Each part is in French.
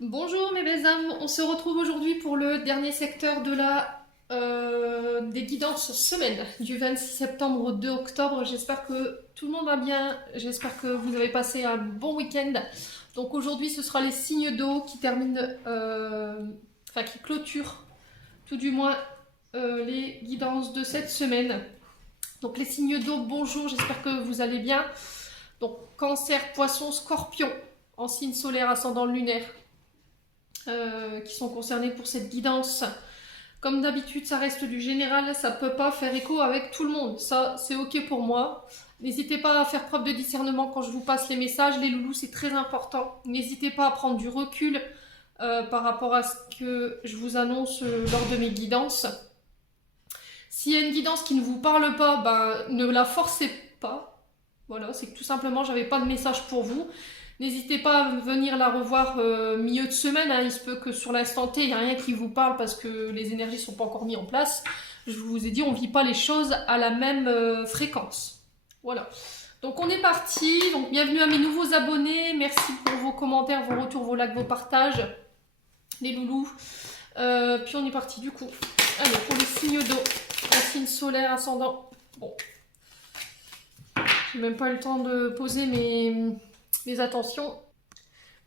Bonjour mes belles âmes, on se retrouve aujourd'hui pour le dernier secteur de des guidances semaine du 26 septembre au 2 octobre. J'espère que tout le monde va bien, j'espère que vous avez passé un bon week-end. Donc aujourd'hui ce sera les signes d'eau qui terminent, qui clôturent tout du moins les guidances de cette semaine. Donc les signes d'eau, bonjour, j'espère que vous allez bien. Donc Cancer, Poisson, Scorpion en signe solaire ascendant lunaire. Qui sont concernés pour cette guidance. Comme d'habitude, ça reste du général, ça peut pas faire écho avec tout le monde. Ça, c'est ok pour moi. N'hésitez pas à faire preuve de discernement quand je vous passe les messages. Les loulous, c'est très important. N'hésitez pas à prendre du recul par rapport à ce que je vous annonce lors de mes guidances. S'il y a une guidance qui ne vous parle pas, ne la forcez pas. Voilà, c'est que tout simplement, j'avais pas de message pour vous. N'hésitez pas à venir la revoir milieu de semaine, hein. Il se peut que sur l'instant T, il n'y a rien qui vous parle parce que les énergies ne sont pas encore mises en place. Je vous ai dit, on ne vit pas les choses à la même fréquence. Voilà. Donc on est parti. Donc bienvenue à mes nouveaux abonnés. Merci pour vos commentaires, vos retours, vos likes, vos partages. Les loulous. Puis on est parti du coup. Allez, pour les signes d'eau. Un signe solaire, ascendant. Bon. J'ai même pas eu le temps de poser mes attentions.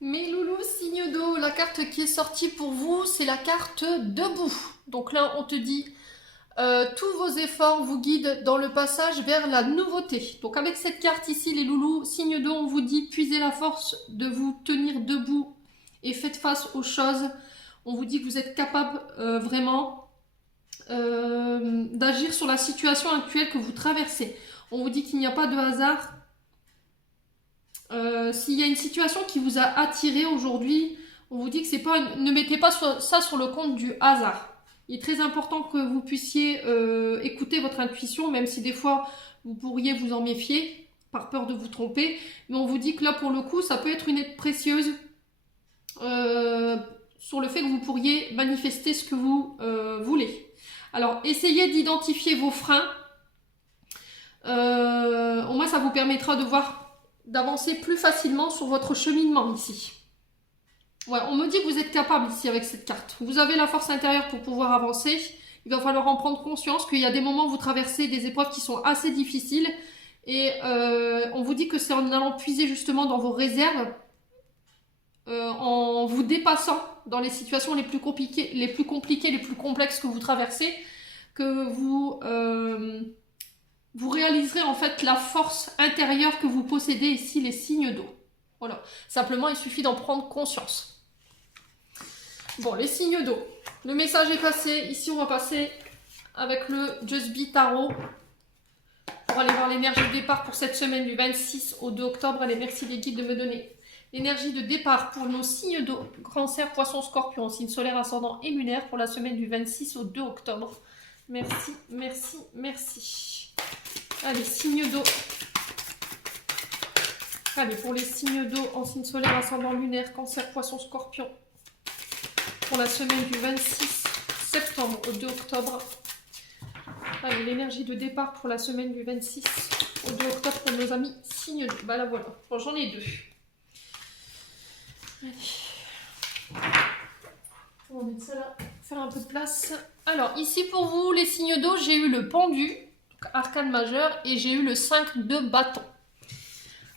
Mes loulous, signe d'eau, la carte qui est sortie pour vous, c'est la carte debout. Donc là, on te dit, tous vos efforts vous guident dans le passage vers la nouveauté. Donc avec cette carte ici, les loulous, signe d'eau, on vous dit, puisez la force de vous tenir debout et faites face aux choses. On vous dit que vous êtes capable vraiment d'agir sur la situation actuelle que vous traversez. On vous dit qu'il n'y a pas de hasard. S'il y a une situation qui vous a attiré aujourd'hui, on vous dit que c'est pas ne mettez pas ça sur le compte du hasard. Il est très important que vous puissiez écouter votre intuition, même si des fois vous pourriez vous en méfier par peur de vous tromper. Mais on vous dit que là pour le coup, ça peut être une aide précieuse sur le fait que vous pourriez manifester ce que vous voulez. Alors essayez d'identifier vos freins. Au moins ça vous permettra d'avancer plus facilement sur votre cheminement ici. Ouais, on me dit que vous êtes capable ici avec cette carte. Vous avez la force intérieure pour pouvoir avancer. Il va falloir en prendre conscience qu'il y a des moments où vous traversez des épreuves qui sont assez difficiles. Et on vous dit que c'est en allant puiser justement dans vos réserves, en vous dépassant dans les situations les plus compliquées, les plus complexes que vous traversez, que vous réaliserez en fait la force intérieure que vous possédez ici, les signes d'eau. Voilà. Simplement, il suffit d'en prendre conscience. Bon, les signes d'eau. Le message est passé. Ici, on va passer avec le Just Be Tarot pour aller voir l'énergie de départ pour cette semaine du 26 au 2 octobre. Allez, merci les guides de me donner l'énergie de départ pour nos signes d'eau. Cancer, Poisson, Scorpion, signe solaire, ascendant et lunaire pour la semaine du 26 au 2 octobre. Merci, merci, merci. Allez, signe d'eau. Allez, pour les signes d'eau en signe solaire, ascendant lunaire, Cancer, Poisson, Scorpion. Pour la semaine du 26 septembre au 2 octobre. Allez, l'énergie de départ pour la semaine du 26 au 2 octobre pour nos amis signes d'eau. Bah là voilà, bon, j'en ai deux. Allez. On va mettre ça là, faire un peu de place. Alors, ici pour vous, les signes d'eau, j'ai eu le pendu. Arcane majeur, et j'ai eu le 5 de bâton.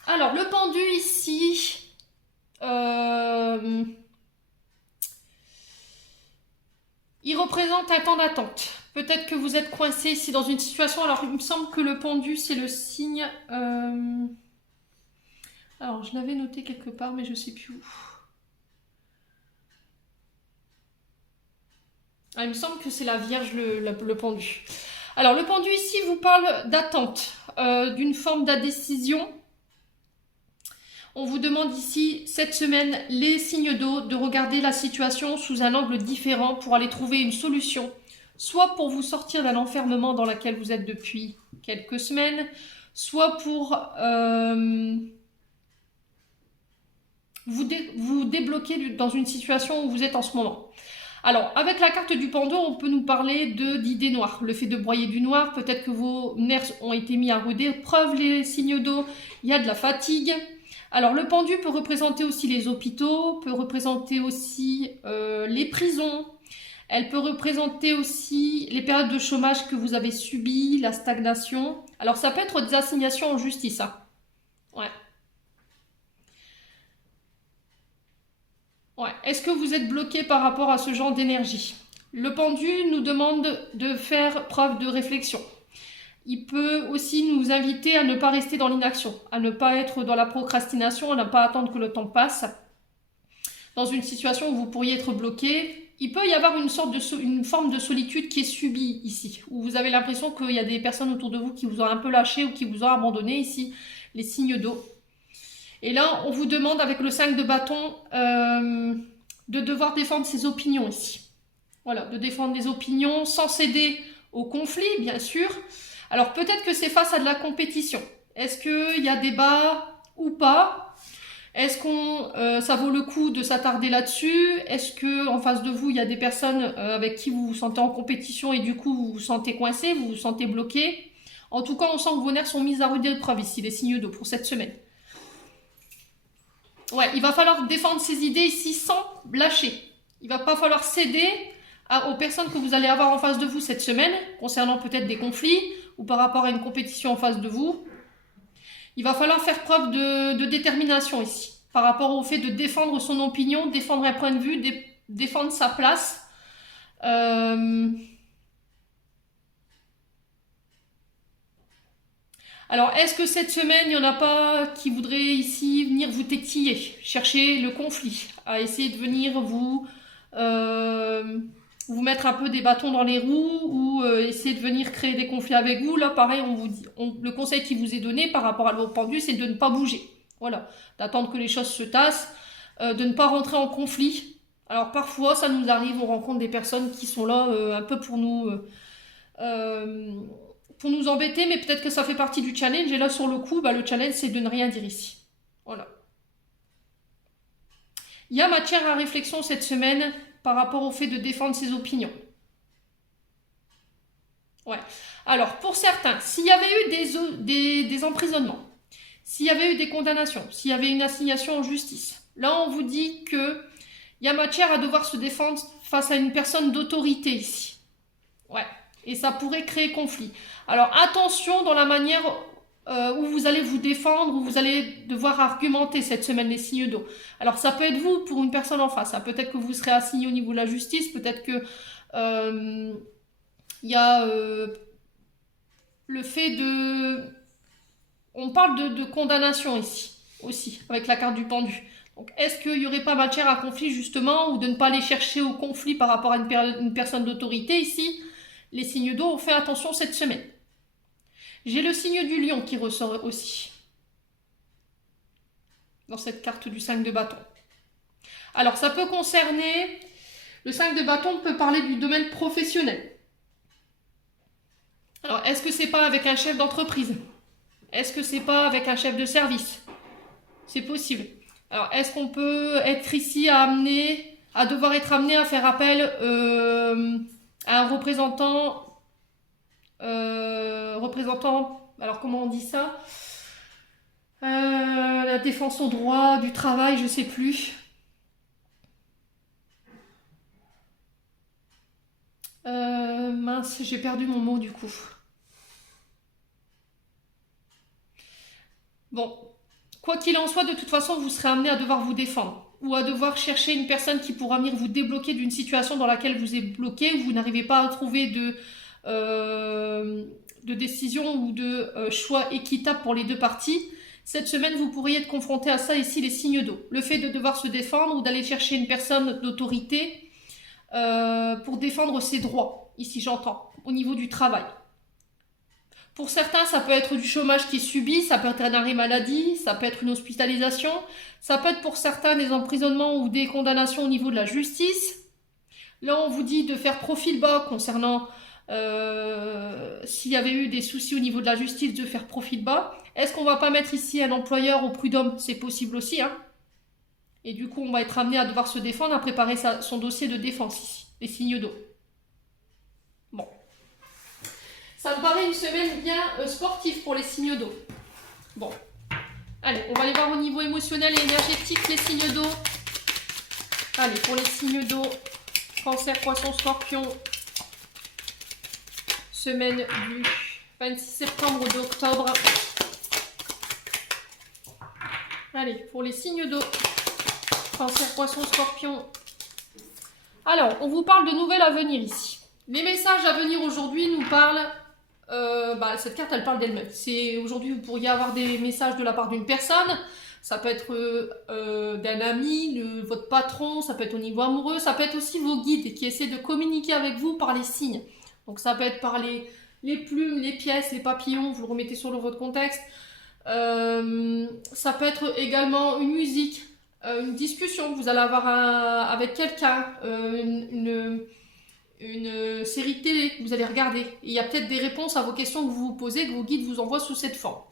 Alors, le pendu ici, il représente un temps d'attente. Peut-être que vous êtes coincé ici dans une situation. Alors, il me semble que le pendu, c'est le signe... Alors, je l'avais noté quelque part, mais je ne sais plus où. Ah, il me semble que c'est la Vierge, le pendu. Alors, le pendu ici vous parle d'attente, d'une forme d'indécision. On vous demande ici, cette semaine, les signes d'eau, de regarder la situation sous un angle différent pour aller trouver une solution. Soit pour vous sortir d'un enfermement dans lequel vous êtes depuis quelques semaines, soit pour vous débloquer dans une situation où vous êtes en ce moment. Alors, avec la carte du pendu, on peut nous parler d'idées noires. Le fait de broyer du noir, peut-être que vos nerfs ont été mis à rude épreuve, les signes d'eau. Il y a de la fatigue. Alors, le pendu peut représenter aussi les hôpitaux, peut représenter aussi les prisons. Elle peut représenter aussi les périodes de chômage que vous avez subies, la stagnation. Alors, ça peut être des assignations en justice, hein. Ouais. Ouais. Est-ce que vous êtes bloqué par rapport à ce genre d'énergie? Le pendu nous demande de faire preuve de réflexion. Il peut aussi nous inviter à ne pas rester dans l'inaction, à ne pas être dans la procrastination, à ne pas attendre que le temps passe. Dans une situation où vous pourriez être bloqué, il peut y avoir une forme de solitude qui est subie ici, où vous avez l'impression qu'il y a des personnes autour de vous qui vous ont un peu lâché ou qui vous ont abandonné ici, les signes d'eau. Et là, on vous demande avec le 5 de bâton de devoir défendre ses opinions ici. Voilà, de défendre des opinions sans céder au conflit, bien sûr. Alors peut-être que c'est face à de la compétition. Est-ce qu'il y a débat ou pas? Est-ce que ça vaut le coup de s'attarder là-dessus? Est-ce qu'en face de vous, il y a des personnes avec qui vous vous sentez en compétition et du coup vous vous sentez coincé, vous vous sentez bloqué? En tout cas, on sent que vos nerfs sont mis à rude épreuve ici, les signes d'eau, pour cette semaine. Ouais, il va falloir défendre ses idées ici sans lâcher. Il va pas falloir céder aux personnes que vous allez avoir en face de vous cette semaine, concernant peut-être des conflits ou par rapport à une compétition en face de vous. Il va falloir faire preuve de détermination ici, par rapport au fait de défendre son opinion, défendre un point de vue, défendre sa place. Alors, est-ce que cette semaine, il n'y en a pas qui voudraient ici venir vous tétiller, chercher le conflit, à essayer de venir vous mettre un peu des bâtons dans les roues ou essayer de venir créer des conflits avec vous? Là, pareil, le conseil qui vous est donné par rapport à l'eau pendu, c'est de ne pas bouger. Voilà, d'attendre que les choses se tassent, de ne pas rentrer en conflit. Alors, parfois, ça nous arrive, on rencontre des personnes qui sont là un peu pour nous embêter, mais peut-être que ça fait partie du challenge. Et là, sur le coup, le challenge, c'est de ne rien dire ici. Voilà. Il y a matière à réflexion cette semaine par rapport au fait de défendre ses opinions. Ouais. Alors, pour certains, s'il y avait eu des emprisonnements, s'il y avait eu des condamnations, s'il y avait une assignation en justice, là, on vous dit qu'il y a matière à devoir se défendre face à une personne d'autorité ici. Ouais. Et ça pourrait créer conflit. Alors attention dans la manière où vous allez vous défendre, où vous allez devoir argumenter cette semaine les signes d'eau. Alors ça peut être vous pour une personne en face. Peut-être que vous serez assigné au niveau de la justice, peut-être que il y a le fait de... On parle de condamnation ici aussi, avec la carte du pendu. Donc est-ce qu'il n'y aurait pas matière à conflit justement, ou de ne pas aller chercher au conflit par rapport à une personne d'autorité ici? Les signes d'eau ont fait attention cette semaine. J'ai le signe du lion qui ressort aussi dans cette carte du 5 de bâton. Alors, ça peut concerner... Le 5 de bâton peut parler du domaine professionnel. Alors, est-ce que c'est pas avec un chef d'entreprise? Est-ce que c'est pas avec un chef de service? C'est possible. Alors, est-ce qu'on peut être ici à devoir être amené à faire appel à un représentant, alors comment on dit ça? La défense au droit du travail, je sais plus. Mince, j'ai perdu mon mot du coup. Bon, quoi qu'il en soit, de toute façon, vous serez amené à devoir vous défendre ou à devoir chercher une personne qui pourra venir vous débloquer d'une situation dans laquelle vous êtes bloqué, où vous n'arrivez pas à trouver de décision ou de choix équitable pour les deux parties. Cette semaine, vous pourriez être confronté à ça ici, les signes d'eau. Le fait de devoir se défendre ou d'aller chercher une personne d'autorité pour défendre ses droits, ici j'entends, au niveau du travail. Pour certains, ça peut être du chômage qui est subi, ça peut être un arrêt maladie, ça peut être une hospitalisation, ça peut être pour certains des emprisonnements ou des condamnations au niveau de la justice. Là, on vous dit de faire profil bas concernant s'il y avait eu des soucis au niveau de la justice, de faire profil bas. Est-ce qu'on va pas mettre ici un employeur au prud'homme? C'est possible aussi, hein. Et du coup, on va être amené à devoir se défendre, à préparer son dossier de défense ici, les signes d'eau. Bon. Ça me paraît une semaine bien sportive pour les signes d'eau. Bon. Allez, on va aller voir au niveau émotionnel et énergétique les signes d'eau. Allez, pour les signes d'eau, Cancer, Poisson, Scorpion, semaine du 26 septembre au 2 octobre. Allez, pour les signes d'eau, Cancer, Poisson, Scorpion. Alors, on vous parle de nouvelles à venir ici. Les messages à venir aujourd'hui nous parlent... cette carte, elle parle d'elle-même. Aujourd'hui, vous pourriez avoir des messages de la part d'une personne. Ça peut être d'un ami, votre patron, ça peut être au niveau amoureux, ça peut être aussi vos guides qui essaient de communiquer avec vous par les signes. Donc ça peut être par les plumes, les pièces, les papillons, vous le remettez sur votre contexte. Ça peut être également une musique, une discussion que vous allez avoir avec quelqu'un, une série de télé que vous allez regarder. Et il y a peut-être des réponses à vos questions que vous vous posez, que vos guides vous envoient sous cette forme.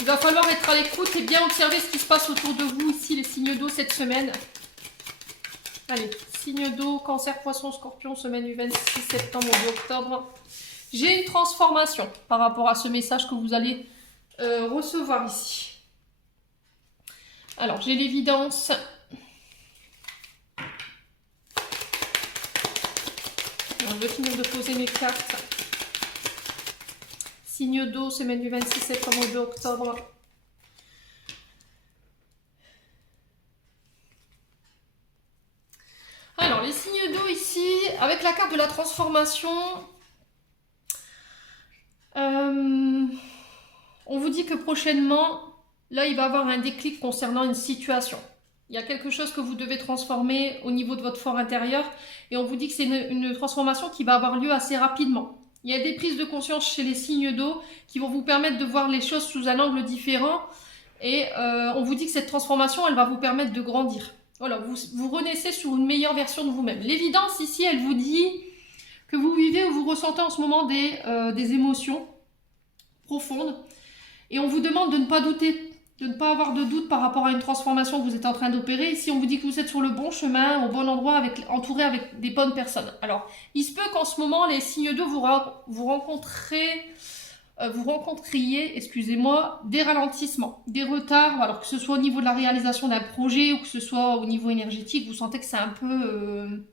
Il va falloir être à l'écoute et bien observer ce qui se passe autour de vous ici, les signes d'eau cette semaine. Allez, signes d'eau, Cancer, Poisson, Scorpion, semaine du 26 septembre au 2 octobre. J'ai une transformation par rapport à ce message que vous allez recevoir ici. Alors, j'ai l'évidence. Je vais finir de poser mes cartes. Signe d'eau, semaine du 26 septembre au 2 octobre. Alors, les signes d'eau ici, avec la carte de la transformation, on vous dit que prochainement, là, il va y avoir un déclic concernant une situation. Il y a quelque chose que vous devez transformer au niveau de votre fort intérieur et on vous dit que c'est une transformation qui va avoir lieu assez rapidement. Il y a des prises de conscience chez les signes d'eau qui vont vous permettre de voir les choses sous un angle différent et on vous dit que cette transformation, elle va vous permettre de grandir. Voilà, vous renaissez sur une meilleure version de vous-même. L'évidence ici, elle vous dit que vous vivez ou vous ressentez en ce moment des émotions profondes et on vous demande de ne pas douter, de ne pas avoir de doute par rapport à une transformation que vous êtes en train d'opérer. Ici, on vous dit que vous êtes sur le bon chemin, au bon endroit, entouré avec des bonnes personnes. Alors, il se peut qu'en ce moment, les signes d'eau vous rencontriez, excusez-moi, des ralentissements, des retards, alors que ce soit au niveau de la réalisation d'un projet ou que ce soit au niveau énergétique, vous sentez que c'est un peu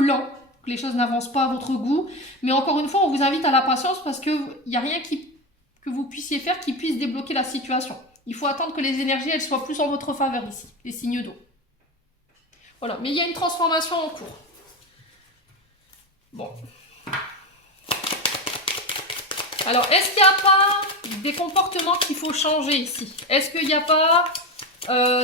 lent, que les choses n'avancent pas à votre goût. Mais encore une fois, on vous invite à la patience parce qu'il n'y a rien que vous puissiez faire qui puisse débloquer la situation. Il faut attendre que les énergies elles soient plus en votre faveur ici, les signes d'eau. Voilà, mais il y a une transformation en cours. Bon. Alors, est-ce qu'il n'y a pas des comportements qu'il faut changer ici? Est-ce qu'il n'y a pas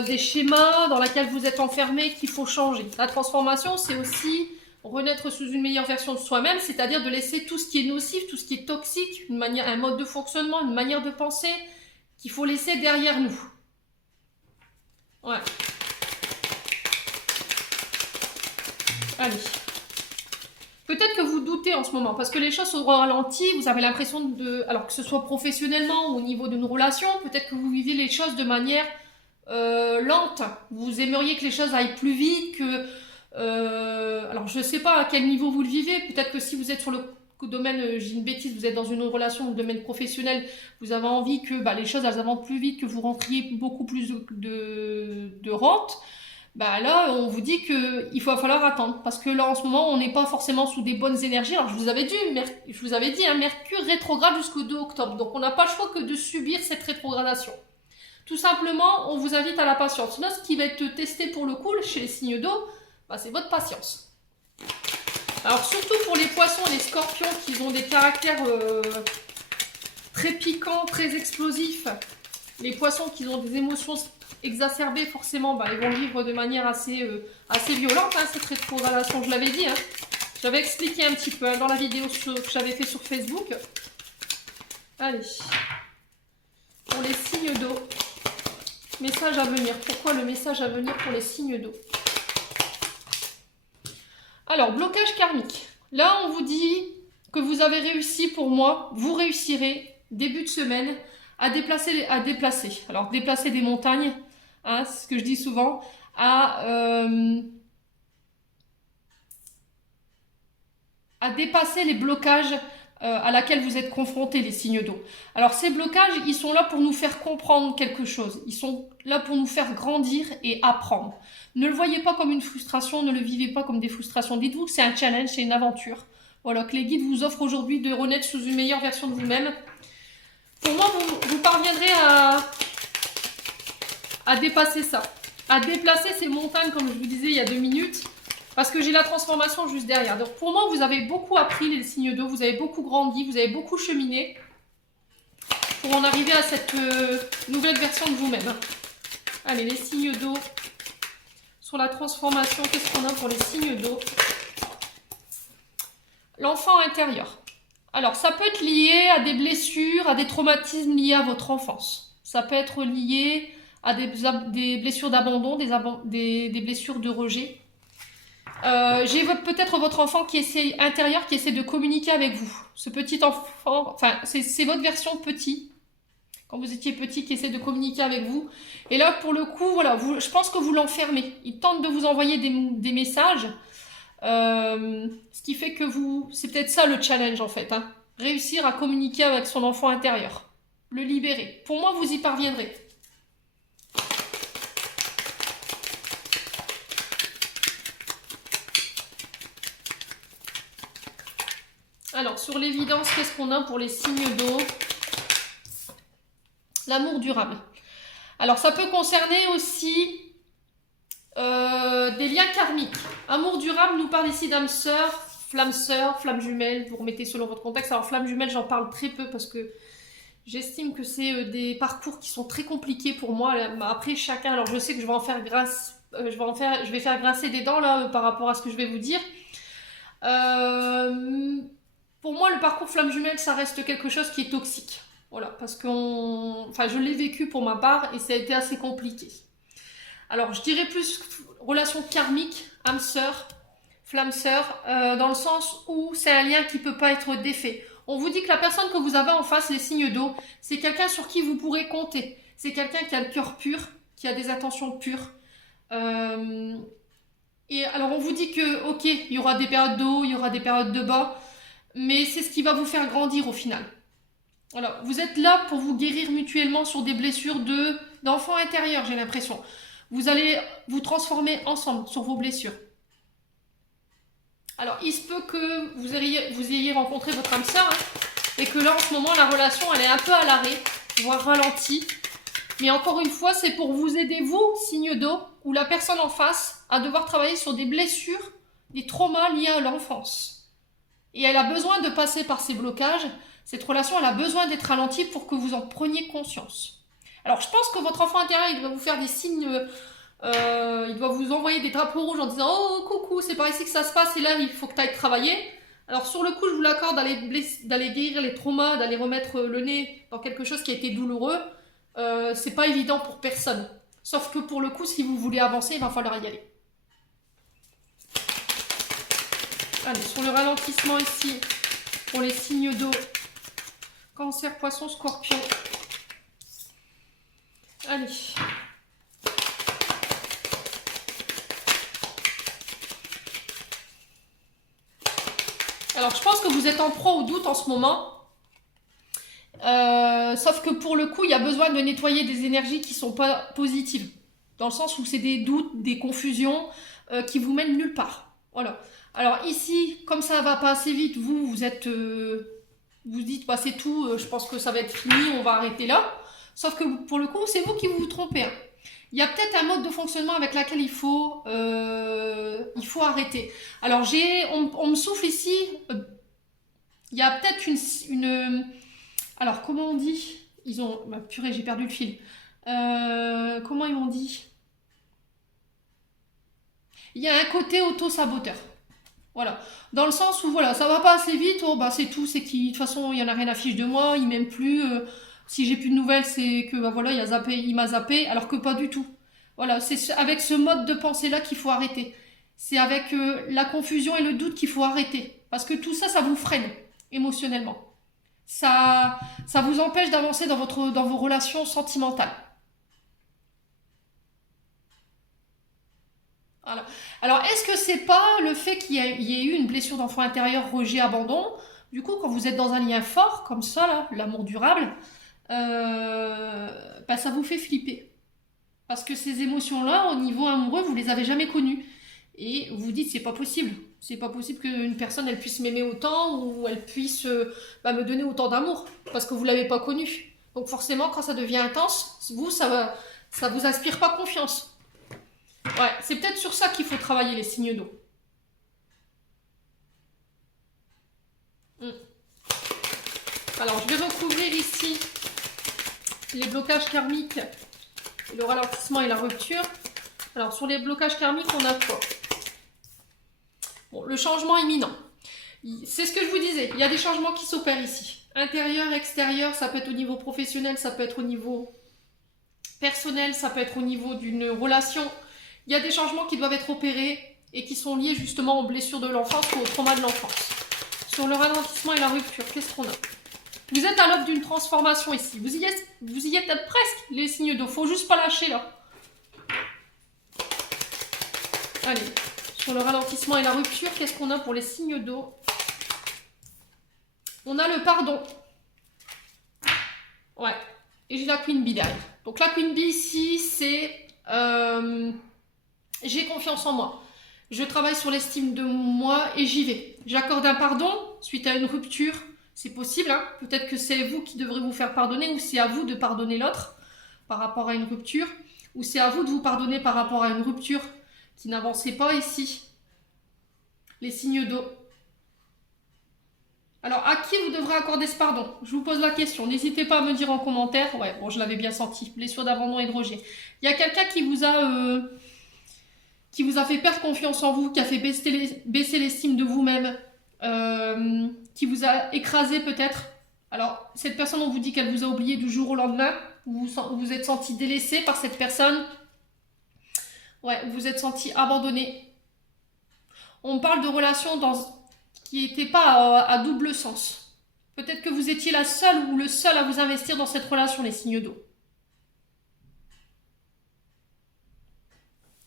des schémas dans lesquels vous êtes enfermé qu'il faut changer? La transformation, c'est aussi renaître sous une meilleure version de soi-même, c'est-à-dire de laisser tout ce qui est nocif, tout ce qui est toxique, un mode de fonctionnement, une manière de penser, qu'il faut laisser derrière nous. Ouais. Allez. Peut-être que vous doutez en ce moment, parce que les choses sont ralenties, vous avez l'impression de... Alors que ce soit professionnellement ou au niveau d'une relation, peut-être que vous vivez les choses de manière lente. Vous aimeriez que les choses aillent plus vite, que... alors je ne sais pas à quel niveau vous le vivez, peut-être que si vous êtes sur le domaine, j'ai une bêtise, vous êtes dans une relation dans le domaine professionnel, vous avez envie que les choses elles avancent plus vite, que vous rentriez beaucoup plus de rente, là on vous dit qu'il va falloir attendre, parce que là en ce moment on n'est pas forcément sous des bonnes énergies. Alors je vous avais dit, Mercure rétrograde jusqu'au 2 octobre, donc on n'a pas le choix que de subir cette rétrogradation. Tout simplement, on vous invite à la patience. Là, ce qui va être testé pour le coup chez les signes d'eau, c'est votre patience. Alors surtout pour les poissons et les scorpions qui ont des caractères très piquants, très explosifs, les poissons qui ont des émotions exacerbées, forcément, ils vont vivre de manière assez violente, cette rétrogradation, je l'avais dit. J'avais expliqué un petit peu dans la vidéo que j'avais fait sur Facebook. Allez, pour les signes d'eau, message à venir. Pourquoi le message à venir pour les signes d'eau? Alors, blocage karmique. Là, on vous dit que vous avez réussi pour moi, vous réussirez, début de semaine, à déplacer. Alors, déplacer des montagnes, c'est ce que je dis souvent, à dépasser les blocages à laquelle vous êtes confrontés, les signes d'eau. Alors ces blocages, ils sont là pour nous faire comprendre quelque chose. Ils sont là pour nous faire grandir et apprendre. Ne le voyez pas comme une frustration, ne le vivez pas comme des frustrations. Dites-vous que c'est un challenge, c'est une aventure. Voilà, que les guides vous offrent aujourd'hui de renaître sous une meilleure version de vous-même. Pour moi, vous parviendrez à dépasser ça. À déplacer ces montagnes, comme je vous disais il y a 2 minutes. Parce que j'ai la transformation juste derrière. Donc pour moi, vous avez beaucoup appris les signes d'eau, vous avez beaucoup grandi, vous avez beaucoup cheminé pour en arriver à cette nouvelle version de vous-même. Allez, les signes d'eau. Sur la transformation, qu'est-ce qu'on a pour les signes d'eau? L'enfant intérieur. Alors, ça peut être lié à des blessures, à des traumatismes liés à votre enfance. Ça peut être lié à des blessures d'abandon, des blessures de rejet. J'ai peut-être votre enfant intérieur qui essaie de communiquer avec vous. Ce petit enfant, enfin, c'est votre version petit, quand vous étiez petit, qui essaie de communiquer avec vous. Et là, pour le coup, voilà, je pense que vous l'enfermez. Il tente de vous envoyer des messages. Ce qui fait que c'est peut-être ça le challenge en fait. Hein. Réussir à communiquer avec son enfant intérieur. Le libérer. Pour moi, vous y parviendrez. Alors, sur l'évidence, qu'est-ce qu'on a pour les signes d'eau? L'amour durable. Alors, ça peut concerner aussi des liens karmiques. Amour durable nous parle ici d'âme sœur, flamme jumelle, vous remettez selon votre contexte. Alors, flamme jumelle, j'en parle très peu parce que j'estime que c'est des parcours qui sont très compliqués pour moi. Après, chacun, alors je sais que je vais en faire je vais faire grincer des dents là par rapport à ce que je vais vous dire. Pour moi, le parcours flamme jumelle, ça reste quelque chose qui est toxique. Voilà, parce que je l'ai vécu pour ma part et ça a été assez compliqué. Alors, je dirais plus relation karmique, âme sœur, flamme sœur, dans le sens où c'est un lien qui ne peut pas être défait. On vous dit que la personne que vous avez en face, les signes d'eau, c'est quelqu'un sur qui vous pourrez compter. C'est quelqu'un qui a le cœur pur, qui a des intentions pures. Et alors, on vous dit que, ok, il y aura des périodes de haut, il y aura des périodes de bas, mais c'est ce qui va vous faire grandir au final. Voilà, vous êtes là pour vous guérir mutuellement sur des blessures d'enfants intérieurs, j'ai l'impression. Vous allez vous transformer ensemble sur vos blessures. Alors, il se peut que vous ayez rencontré votre âme sœur, hein, et que là, en ce moment, la relation, elle est un peu à l'arrêt, voire ralentie. Mais encore une fois, c'est pour vous aider, vous, signe d'eau, ou la personne en face, à devoir travailler sur des blessures, des traumas liés à l'enfance. Et elle a besoin de passer par ces blocages. Cette relation, elle a besoin d'être ralentie pour que vous en preniez conscience. Alors, je pense que votre enfant intérieur, il doit vous faire des signes, il doit vous envoyer des drapeaux rouges en disant « Oh, coucou, c'est par ici que ça se passe et là, il faut que tu ailles travailler. » Alors, sur le coup, je vous l'accorde d'aller guérir les traumas, d'aller remettre le nez dans quelque chose qui a été douloureux. C'est pas évident pour personne. Sauf que pour le coup, si vous voulez avancer, il va falloir y aller. Allez, sur le ralentissement ici, pour les signes d'eau, Cancer, Poisson, Scorpion. Allez. Alors, je pense que vous êtes en proie au doute en ce moment. Sauf que pour le coup, il y a besoin de nettoyer des énergies qui ne sont pas positives. Dans le sens où c'est des doutes, des confusions qui vous mènent nulle part. Voilà. Alors ici, comme ça va pas assez vite, vous êtes... vous dites, bah, c'est tout, je pense que ça va être fini, on va arrêter là. Sauf que pour le coup, c'est vous qui vous trompez. Hein. Il y a peut-être un mode de fonctionnement avec lequel il faut arrêter. Alors on me souffle ici, il y a peut-être une alors comment on dit? Ils ont, bah, purée, j'ai perdu le fil. Comment ils m'ont dit? Il y a un côté auto-saboteur. Voilà. Dans le sens où, voilà, ça va pas assez vite, oh, bah, c'est tout, c'est qu'il, de toute façon, il y en a rien à fiche de moi, il m'aime plus, si j'ai plus de nouvelles, c'est que, bah, voilà, il m'a zappé, alors que pas du tout. Voilà, c'est avec ce mode de pensée-là qu'il faut arrêter. C'est avec la confusion et le doute qu'il faut arrêter. Parce que tout ça, ça vous freine émotionnellement. Ça vous empêche d'avancer dans vos relations sentimentales. Voilà. Alors, est-ce que c'est pas le fait qu'il y ait eu une blessure d'enfant intérieur, rejet, abandon? Du coup, quand vous êtes dans un lien fort, comme ça, là, l'amour durable, bah, ça vous fait flipper. Parce que ces émotions-là, au niveau amoureux, vous les avez jamais connues. Et vous vous dites, c'est pas possible. C'est pas possible qu'une personne, elle puisse m'aimer autant ou elle puisse bah, me donner autant d'amour. Parce que vous l'avez pas connu. Donc forcément, quand ça devient intense, vous, ça vous inspire pas confiance. Ouais, c'est peut-être sur ça qu'il faut travailler, les signes d'eau. Alors, je vais recouvrir ici les blocages karmiques, le ralentissement et la rupture. Alors, sur les blocages karmiques, on a quoi? Bon, le changement imminent. C'est ce que je vous disais, il y a des changements qui s'opèrent ici. Intérieur, extérieur, ça peut être au niveau professionnel, ça peut être au niveau personnel, ça peut être au niveau d'une relation. Il y a des changements qui doivent être opérés et qui sont liés justement aux blessures de l'enfance ou au trauma de l'enfance. Sur le ralentissement et la rupture, qu'est-ce qu'on a? Vous êtes à l'aube d'une transformation ici. Vous y êtes presque, les signes d'eau. Faut juste pas lâcher là. Allez, sur le ralentissement et la rupture, qu'est-ce qu'on a pour les signes d'eau? On a le pardon. Ouais. Et j'ai la Queen Bee derrière. Donc la Queen Bee ici, c'est j'ai confiance en moi. Je travaille sur l'estime de moi et j'y vais. J'accorde un pardon suite à une rupture. C'est possible, hein. Peut-être que c'est vous qui devrez vous faire pardonner ou c'est à vous de pardonner l'autre par rapport à une rupture. Ou c'est à vous de vous pardonner par rapport à une rupture qui n'avançait pas ici. Les signes d'eau. Alors, à qui vous devrez accorder ce pardon? Je vous pose la question. N'hésitez pas à me dire en commentaire. Ouais, bon, je l'avais bien senti. Blessure d'abandon et de rejet. Il y a quelqu'un qui vous a fait perdre confiance en vous, qui a fait baisser l'estime de vous-même, qui vous a écrasé peut-être. Alors, cette personne, on vous dit qu'elle vous a oublié du jour au lendemain. Vous vous êtes senti délaissé par cette personne. Ouais, vous vous êtes senti abandonné. On parle de relations qui n'étaient pas à double sens. Peut-être que vous étiez la seule ou le seul à vous investir dans cette relation, les signes d'eau.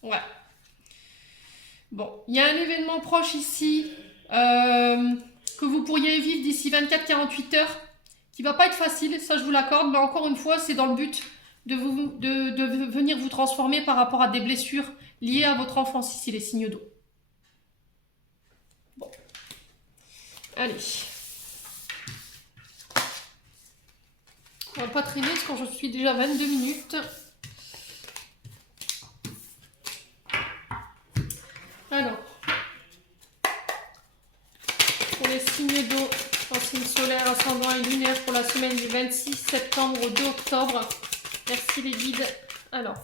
Ouais. Bon, il y a un événement proche ici que vous pourriez vivre d'ici 24-48 heures qui va pas être facile, ça je vous l'accorde, mais encore une fois, c'est dans le but de venir vous transformer par rapport à des blessures liées à votre enfance ici, les signes d'eau. Bon. Allez. On va pas traîner parce que je suis déjà 22 minutes. Alors, pour les signes d'eau, en signe solaire, ascendant et lunaire pour la semaine du 26 septembre au 2 octobre. Merci les guides. Alors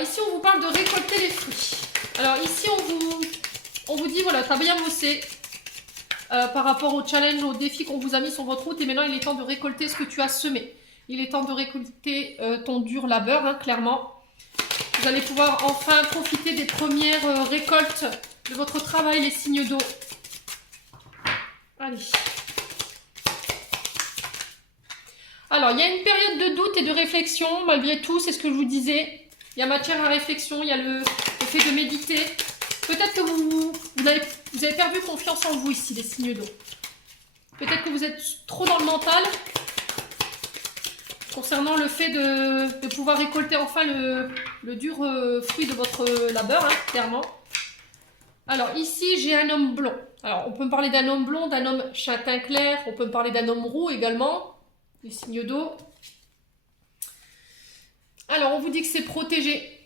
ici on vous parle de récolter les fruits. Alors ici on vous dit voilà, tu as bien bossé par rapport au challenge, au défi qu'on vous a mis sur votre route et maintenant il est temps de récolter ce que tu as semé. Il est temps de récolter ton dur labeur, hein, clairement. Vous allez pouvoir enfin profiter des premières récoltes de votre travail, les signes d'eau. Allez. Alors, il y a une période de doute et de réflexion, malgré tout, c'est ce que je vous disais. Il y a matière à réflexion, il y a le fait de méditer. Peut-être que vous avez perdu confiance en vous ici, les signes d'eau. Peut-être que vous êtes trop dans le mental concernant le fait de pouvoir récolter enfin le dur fruit de votre labeur, hein, clairement. Alors ici, j'ai un homme blond. Alors, on peut me parler d'un homme blond, d'un homme châtain clair, on peut me parler d'un homme roux également. Les signes d'eau. Alors, on vous dit que c'est protégé.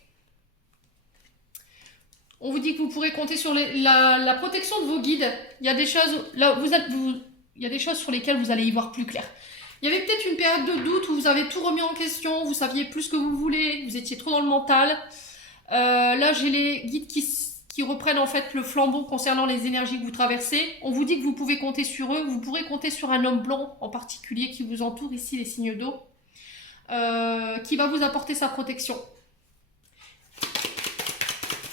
On vous dit que vous pourrez compter sur la protection de vos guides. Il y a des choses, là, il y a des choses sur lesquelles vous allez y voir plus clair. Il y avait peut-être une période de doute où vous avez tout remis en question, vous saviez plus ce que vous voulez, vous étiez trop dans le mental. Là, j'ai les guides qui reprennent en fait le flambeau concernant les énergies que vous traversez. On vous dit que vous pouvez compter sur eux, vous pourrez compter sur un homme blanc en particulier qui vous entoure ici, les signes d'eau, qui va vous apporter sa protection.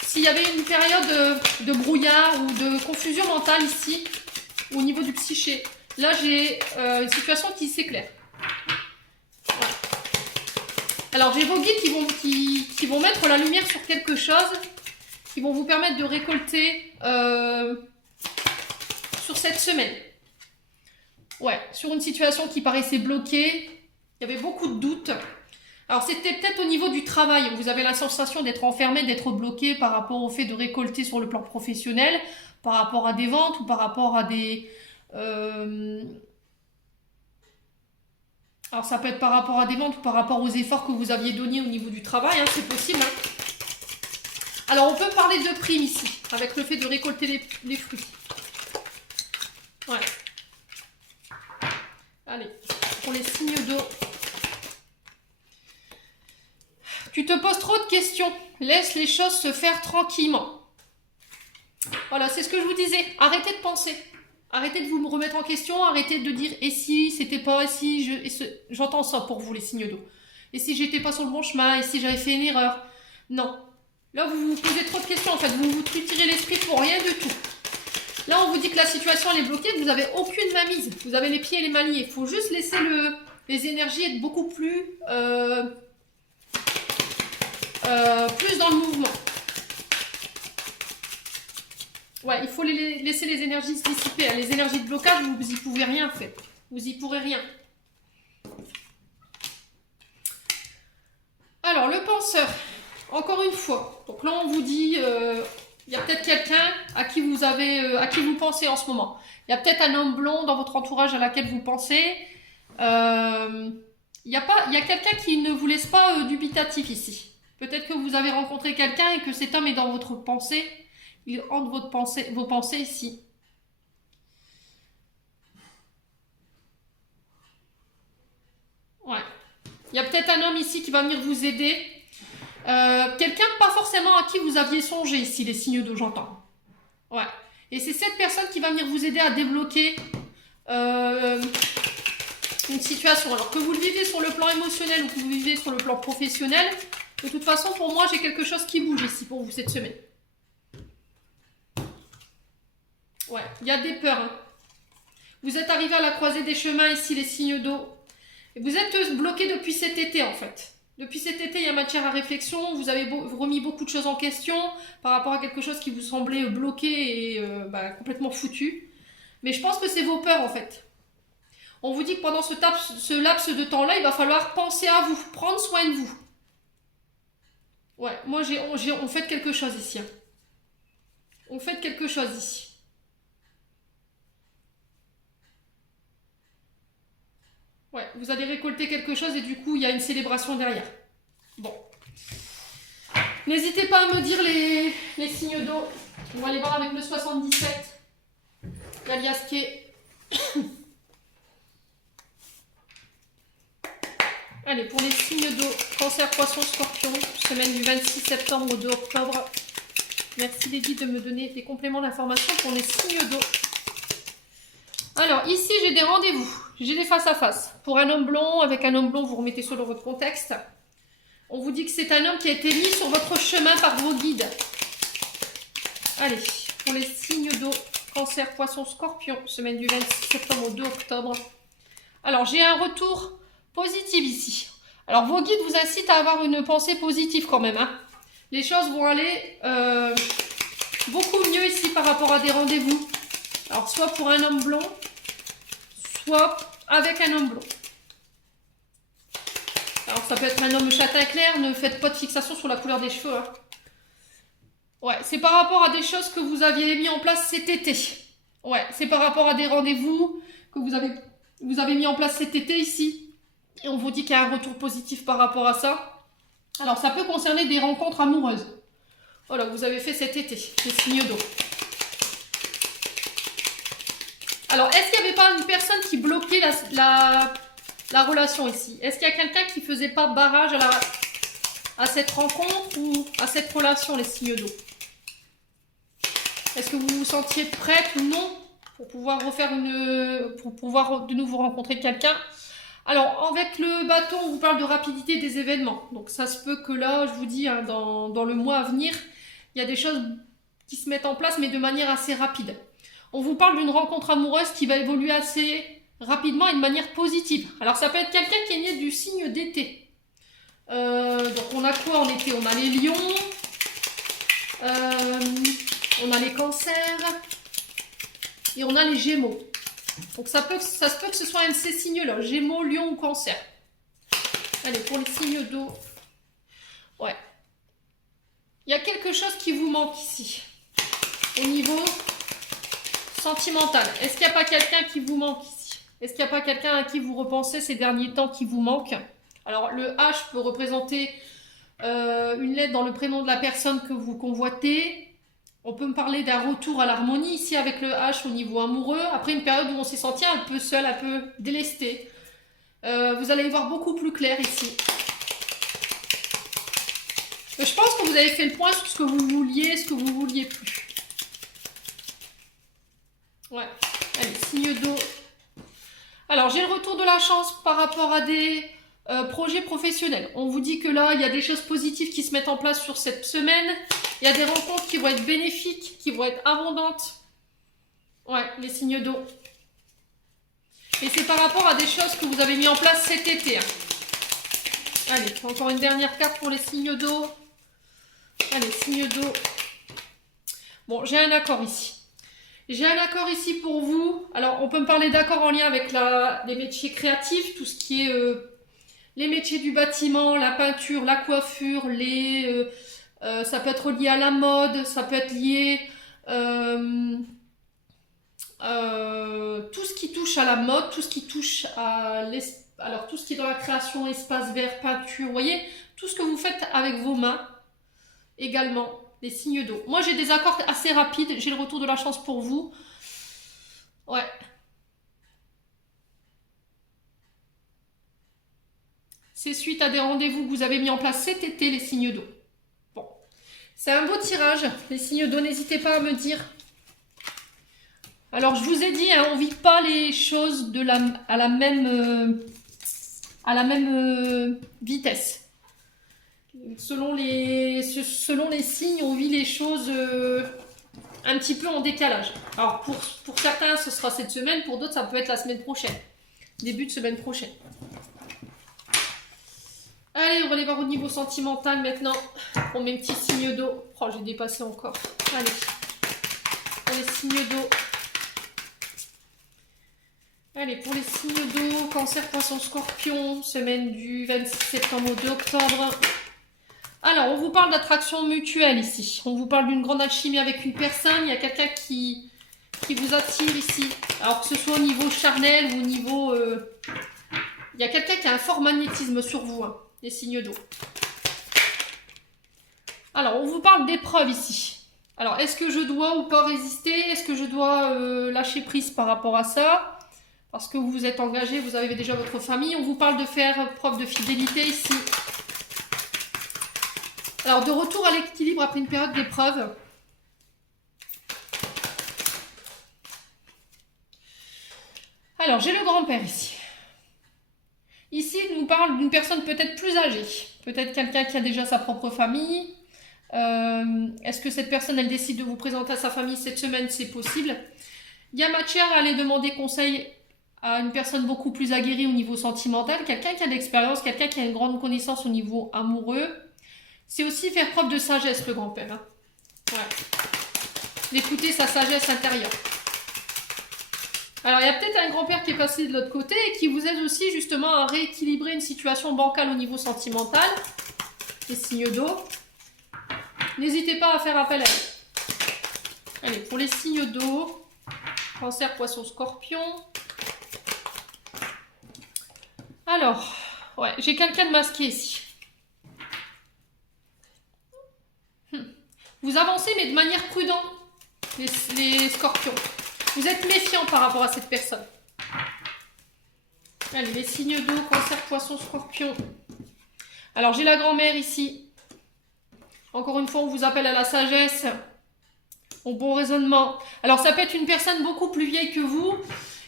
S'il y avait une période de brouillard ou de confusion mentale ici, au niveau du psyché, là j'ai une situation qui s'éclaire. Voilà. Alors j'ai vos guides qui vont mettre la lumière sur quelque chose, qui vont vous permettre de récolter sur cette semaine. Ouais, sur une situation qui paraissait bloquée, il y avait beaucoup de doutes. Alors c'était peut-être au niveau du travail, vous avez la sensation d'être enfermé, d'être bloqué par rapport au fait de récolter sur le plan professionnel, par rapport à des ventes ou par rapport à des... Alors ça peut être par rapport à des ventes ou par rapport aux efforts que vous aviez donnés au niveau du travail, hein, c'est possible. Hein. Alors on peut parler de primes ici, avec le fait de récolter les fruits. Ouais. Allez, pour les signes d'eau. Tu te poses trop de questions. Laisse les choses se faire tranquillement. Voilà, c'est ce que je vous disais. Arrêtez de penser. Arrêtez de vous remettre en question. Arrêtez de dire et si c'était pas, et si j'entends ça pour vous les signes d'eau. Et si j'étais pas sur le bon chemin, et si j'avais fait une erreur. Non. Là, vous vous posez trop de questions en fait. Vous vous tirez l'esprit pour rien du tout. Là, on vous dit que la situation elle est bloquée, que vous n'avez aucune mainmise. Vous avez les pieds et les mains liés. Il faut juste laisser les énergies être beaucoup plus, plus dans le mouvement. Ouais, il faut laisser les énergies se dissiper. Les énergies de blocage, vous n'y pouvez rien faire. Vous n'y pourrez rien. Alors, le penseur, encore une fois. Donc là, on vous dit... il y a peut-être quelqu'un à qui vous pensez en ce moment. Il y a peut-être un homme blond dans votre entourage à laquelle vous pensez. Il y a quelqu'un qui ne vous laisse pas dubitatif ici. Peut-être que vous avez rencontré quelqu'un et que cet homme est dans votre pensée. Il hante vos pensées ici. Ouais. Il y a peut-être un homme ici qui va venir vous aider. Quelqu'un pas forcément à qui vous aviez songé ici, les signes d'eau, j'entends. Ouais. Et c'est cette personne qui va venir vous aider à débloquer une situation. Alors que vous le vivez sur le plan émotionnel ou que vous le vivez sur le plan professionnel, de toute façon, pour moi, j'ai quelque chose qui bouge ici pour vous cette semaine. Ouais, il y a des peurs. Hein. Vous êtes arrivé à la croisée des chemins ici, les signes d'eau. Et vous êtes bloqué depuis cet été, en fait. Depuis cet été, il y a matière à réflexion. Vous avez remis beaucoup de choses en question par rapport à quelque chose qui vous semblait bloqué et complètement foutu. Mais je pense que c'est vos peurs, en fait. On vous dit que pendant ce laps de temps-là, il va falloir penser à vous, prendre soin de vous. Ouais, moi, on fait quelque chose ici. Hein. On fait quelque chose ici. Ouais, vous allez récolter quelque chose et du coup, il y a une célébration derrière. Bon. N'hésitez pas à me dire les signes d'eau. On va aller voir avec le 77. Galiasquet. Allez, pour les signes d'eau, Cancer, Poisson, Scorpion, semaine du 26 septembre au 2 octobre. Merci Lady de me donner des compléments d'information pour les signes d'eau. Alors, ici, j'ai des rendez-vous. J'ai des face-à-face. Pour un homme blond, avec un homme blond, vous remettez ça dans votre contexte. On vous dit que c'est un homme qui a été mis sur votre chemin par vos guides. Allez, pour les signes d'eau, Cancer, Poisson, Scorpion, semaine du 26 septembre au 2 octobre. Alors, j'ai un retour positif ici. Alors, vos guides vous incitent à avoir une pensée positive quand même. Hein. Les choses vont aller beaucoup mieux ici par rapport à des rendez-vous. Alors, soit pour un homme blond, soit avec un homme blond. Alors, ça peut être un homme châtain clair. Ne faites pas de fixation sur la couleur des cheveux. Hein. Ouais, c'est par rapport à des choses que vous aviez mis en place cet été. Ouais, c'est par rapport à des rendez-vous que vous avez mis en place cet été ici. Et on vous dit qu'il y a un retour positif par rapport à ça. Alors, ça peut concerner des rencontres amoureuses. Voilà, vous avez fait cet été, les signes d'eau. Alors, est-ce qu'il n'y avait pas une personne qui bloquait la relation ici? Est-ce qu'il y a quelqu'un qui ne faisait pas barrage à cette rencontre ou à cette relation, les signes d'eau? Est-ce que vous vous sentiez prête ou non pour pouvoir pour pouvoir de nouveau rencontrer quelqu'un? Alors, avec le bâton, on vous parle de rapidité des événements. Donc, ça se peut que là, je vous dis, hein, dans le mois à venir, il y a des choses qui se mettent en place, mais de manière assez rapide. On vous parle d'une rencontre amoureuse qui va évoluer assez rapidement et de manière positive. Alors, ça peut être quelqu'un qui est né du signe d'été. Donc, on a quoi en été? On a les lions, on a les cancers, Et on a les Gémeaux. Donc ça se peut que ce soit un de ces signes-là, Gémeaux, Lion ou Cancer. Allez, pour les signes d'eau. Ouais. Il y a quelque chose qui vous manque ici. Au niveau sentimental. Est-ce qu'il n'y a pas quelqu'un qui vous manque ici? Est-ce qu'il n'y a pas quelqu'un à qui vous repensez ces derniers temps qui vous manque? Alors, le H peut représenter une lettre dans le prénom de la personne que vous convoitez. On peut me parler d'un retour à l'harmonie ici avec le H au niveau amoureux. Après une période où on s'est senti un peu seul, un peu délesté. Vous allez y voir beaucoup plus clair ici. Je pense que vous avez fait le point sur ce que vous vouliez, ce que vous vouliez plus. Ouais, allez, signe d'eau. Alors, j'ai le retour de la chance par rapport à des projets professionnels. On vous dit que là, il y a des choses positives qui se mettent en place sur cette semaine. Il y a des rencontres qui vont être bénéfiques, qui vont être abondantes. Ouais, les signes d'eau. Et c'est par rapport à des choses que vous avez mis en place cet été. Hein. Allez, encore une dernière carte pour les signes d'eau. Allez, signes d'eau. Bon, j'ai un accord ici. J'ai un accord ici pour vous. Alors, on peut me parler d'accord en lien avec les métiers créatifs, tout ce qui est les métiers du bâtiment, la peinture, la coiffure, ça peut être lié à la mode, ça peut être lié tout ce qui touche à la mode, tout ce qui touche à alors tout ce qui est dans la création, espace vert, peinture, vous voyez, tout ce que vous faites avec vos mains également. Les signes d'eau. Moi, j'ai des accords assez rapides. J'ai le retour de la chance pour vous. Ouais. C'est suite à des rendez-vous que vous avez mis en place cet été, les signes d'eau. Bon. C'est un beau tirage. Les signes d'eau, n'hésitez pas à me dire. Alors, je vous ai dit, hein, on ne vit pas les choses à la même vitesse. Selon les signes, on vit les choses un petit peu en décalage. Alors, pour certains, ce sera cette semaine. Pour d'autres, ça peut être la semaine prochaine. Début de semaine prochaine. Allez, on va aller voir au niveau sentimental maintenant. On met un petit signe d'eau. Oh, j'ai dépassé encore. Allez. Pour les signes d'eau. Allez, pour les signes d'eau, Cancer, Poisson, Scorpion, semaine du 26 septembre au 2 octobre. Alors, on vous parle d'attraction mutuelle ici. On vous parle d'une grande alchimie avec une personne. Il y a quelqu'un qui vous attire ici. Alors, que ce soit au niveau charnel ou au niveau... il y a quelqu'un qui a un fort magnétisme sur vous, hein, les signes d'eau. Alors, on vous parle d'épreuve ici. Alors, est-ce que je dois ou pas résister? Est-ce que je dois lâcher prise par rapport à ça? Parce que vous vous êtes engagé, vous avez déjà votre famille. On vous parle de faire preuve de fidélité ici. Alors, de retour à l'équilibre après une période d'épreuve. Alors, j'ai le grand-père ici. Ici, il nous parle d'une personne peut-être plus âgée. Peut-être quelqu'un qui a déjà sa propre famille. Est-ce que cette personne, elle décide de vous présenter à sa famille cette semaine? C'est possible. Il y a matière à aller demander conseil à une personne beaucoup plus aguerrie au niveau sentimental. Quelqu'un qui a de l'expérience, quelqu'un qui a une grande connaissance au niveau amoureux. C'est aussi faire preuve de sagesse, le grand-père. Hein. Ouais. D'écouter sa sagesse intérieure. Alors, il y a peut-être un grand-père qui est passé de l'autre côté et qui vous aide aussi justement à rééquilibrer une situation bancale au niveau sentimental. Les signes d'eau. N'hésitez pas à faire appel à elle. Allez, pour les signes d'eau, Cancer, Poisson, Scorpion. Alors, ouais, j'ai quelqu'un de masqué ici. Vous avancez, mais de manière prudente, les scorpions. Vous êtes méfiant par rapport à cette personne. Allez, les signes d'eau, Cancer, Poisson, Scorpion. Alors, j'ai la grand-mère ici. Encore une fois, on vous appelle à la sagesse, au bon raisonnement. Alors, ça peut être une personne beaucoup plus vieille que vous.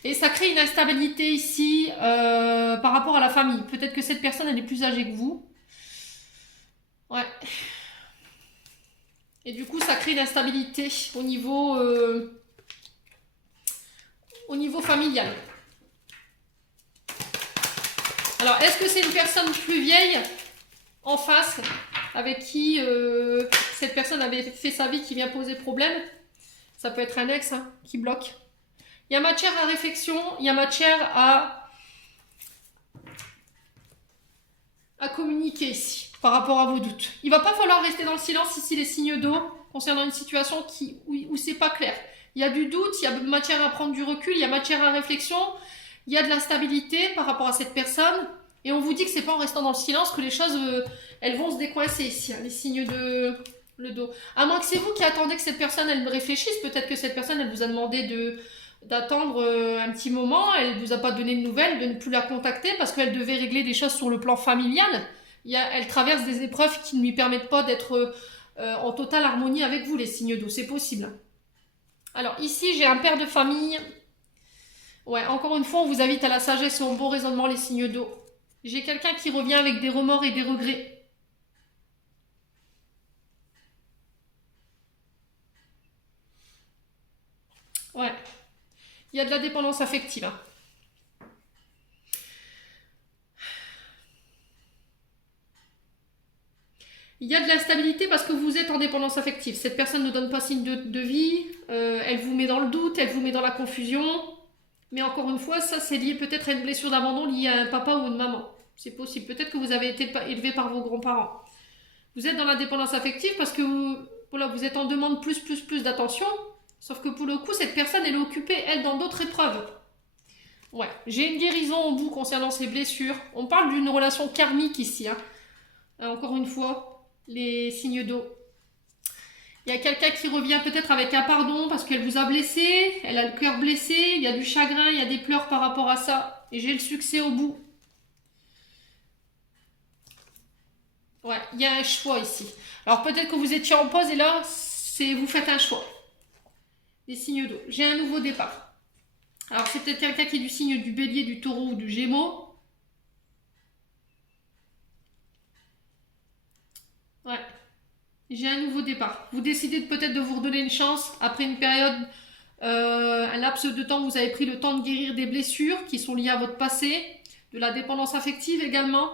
Et ça crée une instabilité ici par rapport à la famille. Peut-être que cette personne, elle est plus âgée que vous. Ouais. Et du coup, ça crée une instabilité au niveau familial. Alors, est-ce que c'est une personne plus vieille en face avec qui cette personne avait fait sa vie qui vient poser problème? Ça peut être un ex hein, qui bloque. Il y a matière à réflexion, il y a matière à communiquer ici, par rapport à vos doutes. Il ne va pas falloir rester dans le silence ici, les signes d'eau, concernant une situation où c'est pas clair. Il y a du doute, il y a matière à prendre du recul, il y a matière à réflexion, il y a de l'instabilité par rapport à cette personne, et on vous dit que c'est pas en restant dans le silence que les choses, elles vont se décoincer ici, hein, les signes de le dos. À moins que c'est vous qui attendez que cette personne, elle réfléchisse, peut-être que cette personne, elle vous a demandé d'attendre un petit moment, elle ne vous a pas donné de nouvelles, de ne plus la contacter parce qu'elle devait régler des choses sur le plan familial. Elle traverse des épreuves qui ne lui permettent pas d'être en totale harmonie avec vous, les signes d'eau, c'est possible. Alors ici, j'ai un père de famille. Ouais, encore une fois, on vous invite à la sagesse et au bon raisonnement, les signes d'eau. J'ai quelqu'un qui revient avec des remords et des regrets. Ouais, il y a de la dépendance affective. Hein. Il y a de l'instabilité parce que vous êtes en dépendance affective. Cette personne ne donne pas signe de vie, elle vous met dans le doute, elle vous met dans la confusion. Mais encore une fois, ça c'est lié peut-être à une blessure d'abandon liée à un papa ou une maman. C'est possible. Peut-être que vous avez été élevé par vos grands-parents. Vous êtes dans la dépendance affective parce que voilà, vous êtes en demande plus d'attention. Sauf que pour le coup, cette personne, elle est occupée, elle, dans d'autres épreuves. Ouais, j'ai une guérison au bout concernant ces blessures. On parle d'une relation karmique ici. Hein. Encore une fois, les signes d'eau. Il y a quelqu'un qui revient peut-être avec un pardon parce qu'elle vous a blessé, elle a le cœur blessé, il y a du chagrin, il y a des pleurs par rapport à ça. Et j'ai le succès au bout. Ouais, il y a un choix ici. Alors peut-être que vous étiez en pause et là, vous faites un choix. Les signes d'eau. J'ai un nouveau départ. Alors c'est peut-être quelqu'un qui est du signe du bélier, du taureau ou du gémeaux. Ouais. J'ai un nouveau départ. Vous décidez peut-être de vous redonner une chance après une période, un laps de temps où vous avez pris le temps de guérir des blessures qui sont liées à votre passé, de la dépendance affective également.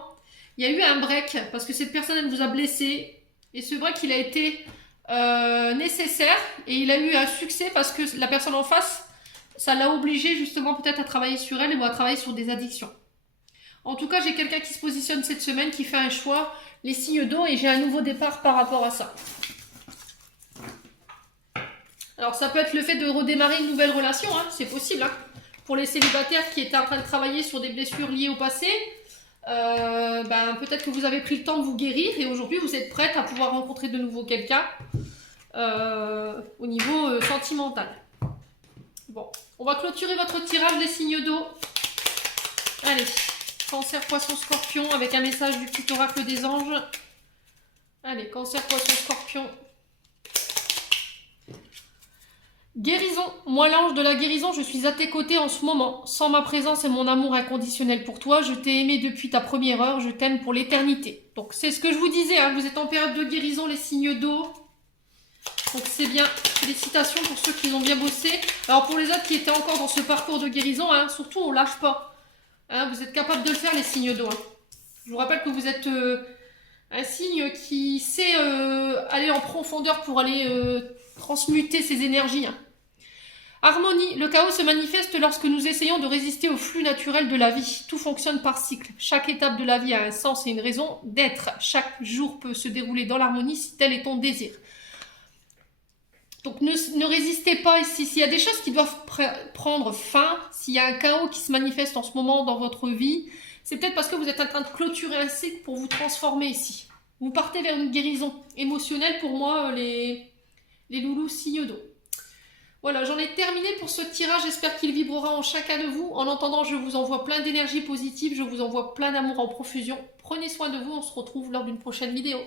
Il y a eu un break parce que cette personne elle vous a blessé et ce break il a été nécessaire et il a eu un succès parce que la personne en face, ça l'a obligé justement peut-être à travailler sur elle ou à travailler sur des addictions. En tout cas, j'ai quelqu'un qui se positionne cette semaine, qui fait un choix, les signes d'eau, et j'ai un nouveau départ par rapport à ça. Alors, ça peut être le fait de redémarrer une nouvelle relation, hein, c'est possible. Hein. Pour les célibataires qui étaient en train de travailler sur des blessures liées au passé, peut-être que vous avez pris le temps de vous guérir, et aujourd'hui, vous êtes prête à pouvoir rencontrer de nouveau quelqu'un au niveau sentimental. Bon, on va clôturer votre tirage des signes d'eau. Allez. Cancer, poisson, scorpion, avec un message du petit oracle des anges. Allez, cancer, poisson, scorpion. Guérison. Moi, l'ange de la guérison, je suis à tes côtés en ce moment. Sans ma présence et mon amour inconditionnel pour toi, je t'ai aimé depuis ta première heure, je t'aime pour l'éternité. Donc, c'est ce que je vous disais, hein, vous êtes en période de guérison, les signes d'eau. Donc, c'est bien. Félicitations pour ceux qui ont bien bossé. Alors, pour les autres qui étaient encore dans ce parcours de guérison, hein, surtout, on lâche pas. Hein, vous êtes capable de le faire, les signes d'eau. Hein. Je vous rappelle que vous êtes un signe qui sait aller en profondeur pour aller transmuter ses énergies. Hein. Harmonie. Le chaos se manifeste lorsque nous essayons de résister au flux naturel de la vie. Tout fonctionne par cycle. Chaque étape de la vie a un sens et une raison d'être. Chaque jour peut se dérouler dans l'harmonie si tel est ton désir. Donc ne résistez pas ici. S'il y a des choses qui doivent prendre fin, s'il y a un chaos qui se manifeste en ce moment dans votre vie, c'est peut-être parce que vous êtes en train de clôturer un cycle pour vous transformer ici. Vous partez vers une guérison émotionnelle pour moi, les loulous signes d'eau. Voilà, j'en ai terminé pour ce tirage. J'espère qu'il vibrera en chacun de vous. En entendant, je vous envoie plein d'énergie positive. Je vous envoie plein d'amour en profusion. Prenez soin de vous. On se retrouve lors d'une prochaine vidéo.